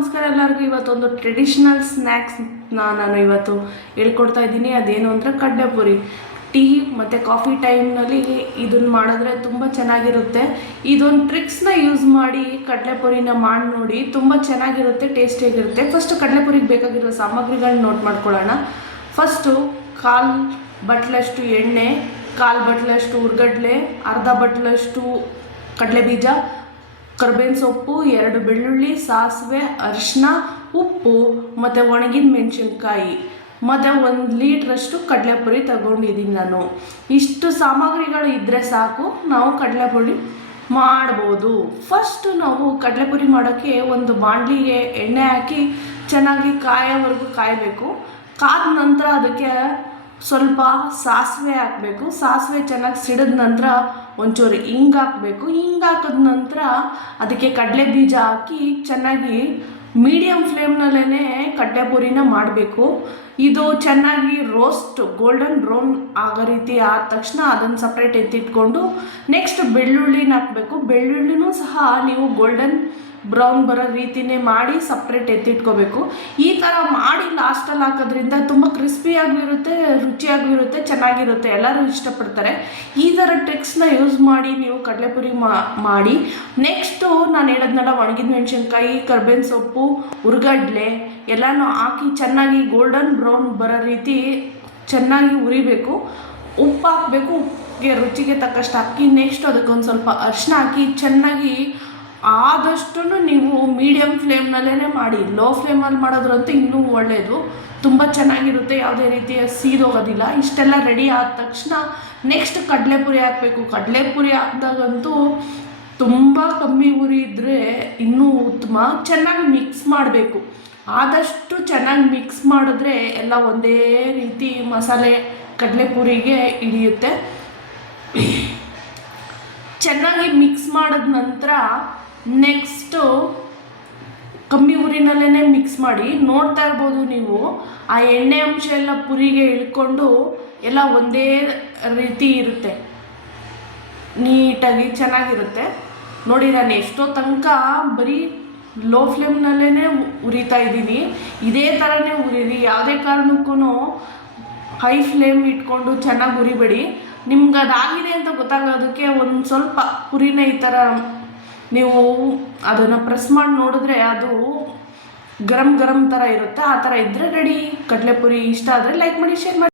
ನಮಸ್ಕಾರ ಎಲ್ಲರಿಗೂ. ಇವತ್ತೊಂದು ಟ್ರೆಡಿಷನಲ್ ಸ್ನ್ಯಾಕ್ಸ್ ನಾನು ಇವತ್ತು ಹೇಳ್ಕೊಡ್ತಾ ಇದ್ದೀನಿ. ಅದೇನು ಅಂದರೆ ಕಡಲೆಪುರಿ. ಟೀ ಮತ್ತು ಕಾಫಿ ಟೈಮ್ನಲ್ಲಿ ಇದನ್ನು ಮಾಡಿದ್ರೆ ತುಂಬ ಚೆನ್ನಾಗಿರುತ್ತೆ. ಇದೊಂದು ಟ್ರಿಕ್ಸ್ನ ಯೂಸ್ ಮಾಡಿ ಕಡಲೆಪುರಿನ ಮಾಡಿ ನೋಡಿ, ತುಂಬ ಚೆನ್ನಾಗಿರುತ್ತೆ, ಟೇಸ್ಟಿಯಾಗಿರುತ್ತೆ. ಫಸ್ಟು ಕಡಲೆಪುರಿಗೆ ಬೇಕಾಗಿರೋ ಸಾಮಗ್ರಿಗಳನ್ನ ನೋಟ್ ಮಾಡ್ಕೊಳ್ಳೋಣ. ಫಸ್ಟು 1/4 ಬಟ್ಲಷ್ಟು ಎಣ್ಣೆ, 1/4 ಬಟ್ಲಷ್ಟು ಹುರ್ಗಡ್ಲೆ, ಅರ್ಧ ಬಟ್ಲಷ್ಟು ಕಡಲೆಬೀಜ, ಕರ್ಬೇವಿನ ಸೊಪ್ಪು, 2 ಬೆಳ್ಳುಳ್ಳಿ, ಸಾಸಿವೆ, ಅರಿಶಿನ, ಉಪ್ಪು ಮತ್ತು ಒಣಗಿದ ಮೆಣಸಿನ್ಕಾಯಿ ಮತ್ತು 1 ಲೀಟ್ರಷ್ಟು ಕಡಲೆಪುರಿ ತಗೊಂಡಿದ್ದೀನಿ ನಾನು. ಇಷ್ಟು ಸಾಮಗ್ರಿಗಳು ಇದ್ದರೆ ಸಾಕು, ನಾವು ಕಡಲೆಪುರಿ ಮಾಡ್ಬೋದು. ಫಸ್ಟು ನಾವು ಕಡಲೆಪುರಿ ಮಾಡೋಕ್ಕೆ ಒಂದು ಬಾಣಲಿಗೆ ಎಣ್ಣೆ ಹಾಕಿ ಚೆನ್ನಾಗಿ ಕಾಯೋವರೆಗೂ ಕಾಯಬೇಕು. ಕಾದ ನಂತರ ಅದಕ್ಕೆ ಸ್ವಲ್ಪ ಸಾಸಿವೆ ಹಾಕಬೇಕು. ಸಾಸಿವೆ ಚೆನ್ನಾಗಿ ಸಿಡಿದ ನಂತರ ಒಂಚೂರು ಹಿಂಗೆ ಹಾಕಬೇಕು. ಹಿಂಗೆ ಹಾಕಿದ ನಂತರ ಅದಕ್ಕೆ ಕಡಲೆ ಬೀಜ ಹಾಕಿ ಚೆನ್ನಾಗಿ ಮೀಡಿಯಮ್ ಫ್ಲೇಮ್ನಲ್ಲೇ ಕಡಲೆಪುರಿನ ಮಾಡಬೇಕು. ಇದು ಚೆನ್ನಾಗಿ ರೋಸ್ಟ್ ಗೋಲ್ಡನ್ ಬ್ರೌನ್ ಆಗೋ ರೀತಿ ಆದ ತಕ್ಷಣ ಅದನ್ನು ಸಪ್ರೇಟ್ ಎತ್ತಿಟ್ಕೊಂಡು ನೆಕ್ಸ್ಟ್ ಬೆಳ್ಳುಳ್ಳಿನ ಹಾಕಬೇಕು. ಬೆಳ್ಳುಳ್ಳಿನೂ ಸಹ ನೀವು ಗೋಲ್ಡನ್ ಬ್ರೌನ್ ಬರೋ ರೀತಿಯೇ ಮಾಡಿ ಸಪ್ರೇಟ್ ಎತ್ತಿಟ್ಕೋಬೇಕು. ಈ ಥರ ಮಾಡಿ ಲಾಸ್ಟಲ್ಲಿ ಹಾಕೋದ್ರಿಂದ ತುಂಬ ಕ್ರಿಸ್ಪಿಯಾಗಿರುತ್ತೆ, ರುಚಿಯಾಗಿರುತ್ತೆ, ಚೆನ್ನಾಗಿರುತ್ತೆ, ಎಲ್ಲರೂ ಇಷ್ಟಪಡ್ತಾರೆ. ಈ ಥರ ಟ್ರಿಕ್ಸ್ನ ಯೂಸ್ ಮಾಡಿ ನೀವು ಕಡಲೆಪುರಿ ಮಾಡಿ. ನೆಕ್ಸ್ಟು ನಾನು ಹೇಳಿದ್ನಲ್ಲ, ಒಣಗಿದ ಮೆಣಸಿನ್ಕಾಯಿ, ಕರ್ಬೇವಿನ ಸೊಪ್ಪು, ಹುರ್ಗಡ್ಲೆ ಎಲ್ಲನೂ ಹಾಕಿ ಚೆನ್ನಾಗಿ ಗೋಲ್ಡನ್ ಬ್ರೌನ್ ಬರೋ ರೀತಿ ಚೆನ್ನಾಗಿ ಹುರಿಬೇಕು. ಉಪ್ಪು ಹಾಕಬೇಕು, ಉಪ್ಪಿಗೆ ರುಚಿಗೆ ತಕ್ಕಷ್ಟು ಹಾಕಿ ನೆಕ್ಸ್ಟ್ ಅದಕ್ಕೊಂದು ಸ್ವಲ್ಪ ಅರಿಶಿನ ಹಾಕಿ ಚೆನ್ನಾಗಿ ಆದಷ್ಟು ನೀವು ಮೀಡಿಯಮ್ ಫ್ಲೇಮ್ನಲ್ಲೇ ಮಾಡಿ. ಲೋ ಫ್ಲೇಮಲ್ಲಿ ಮಾಡೋದ್ರಂತೂ ಇನ್ನೂ ಒಳ್ಳೆಯದು, ತುಂಬ ಚೆನ್ನಾಗಿರುತ್ತೆ, ಯಾವುದೇ ರೀತಿಯ ಸೀದೋಗೋದಿಲ್ಲ. ಇಷ್ಟೆಲ್ಲ ರೆಡಿ ಆದ ತಕ್ಷಣ ನೆಕ್ಸ್ಟ್ ಕಡಲೆಪುರಿ ಹಾಕಬೇಕು. ಕಡಲೆಪುರಿ ಹಾಕಿದಾಗಂತೂ ತುಂಬ ಕಮ್ಮಿ ಉರಿ ಇದ್ದರೆ ಇನ್ನೂ ಉತ್ತಮ. ಚೆನ್ನಾಗಿ ಮಿಕ್ಸ್ ಮಾಡಬೇಕು. ಆದಷ್ಟು ಚೆನ್ನಾಗಿ ಮಿಕ್ಸ್ ಮಾಡಿದ್ರೆ ಎಲ್ಲ ಒಂದೇ ರೀತಿ ಮಸಾಲೆ ಕಡಲೆಪುರಿಗೆ ಹಿಡಿಯುತ್ತೆ. ಚೆನ್ನಾಗಿ ಮಿಕ್ಸ್ ಮಾಡಿದ ನಂತರ ನೆಕ್ಸ್ಟು ಕಮ್ಮಿ ಉರಿನಲ್ಲೇ ಮಿಕ್ಸ್ ಮಾಡಿ. ನೋಡ್ತಾ ಇರ್ಬೋದು ನೀವು, ಆ ಎಣ್ಣೆ ಅಂಶ ಎಲ್ಲ ಪುರಿಗೆ ಇಳ್ಕೊಂಡು ಎಲ್ಲ ಒಂದೇ ರೀತಿ ಇರುತ್ತೆ, ನೀಟಾಗಿ ಚೆನ್ನಾಗಿರುತ್ತೆ. ನೋಡಿ, ನಾನು ಎಷ್ಟೋ ತನಕ ಬರೀ ಲೋ ಫ್ಲೇಮ್ನಲ್ಲೇ ಉರಿತಾ ಇದ್ದೀನಿ. ಇದೇ ಥರನೇ ಉರಿರಿ, ಯಾವುದೇ ಕಾರಣಕ್ಕೂ ಹೈ ಫ್ಲೇಮ್ ಇಟ್ಕೊಂಡು ಚೆನ್ನಾಗಿ ಉರಿಬೇಡಿ. ನಿಮ್ಗೆ ಅದಾಗಿದೆ ಅಂತ ಗೊತ್ತಾಗೋದಕ್ಕೆ ಒಂದು ಸ್ವಲ್ಪ ಪುರಿನ ಈ ಥರ ನೀವು ಅದನ್ನು ಪ್ರೆಸ್ ಮಾಡಿ ನೋಡಿದ್ರೆ ಅದು ಗರಂ ಥರ ಇರುತ್ತೆ. ಆ ಥರ ಇದ್ದರೆ ರೆಡಿ ಕಡಲೆಪುರಿ. ಇಷ್ಟ ಆದರೆ ಲೈಕ್ ಮಾಡಿ, ಶೇರ್ ಮಾಡಿ.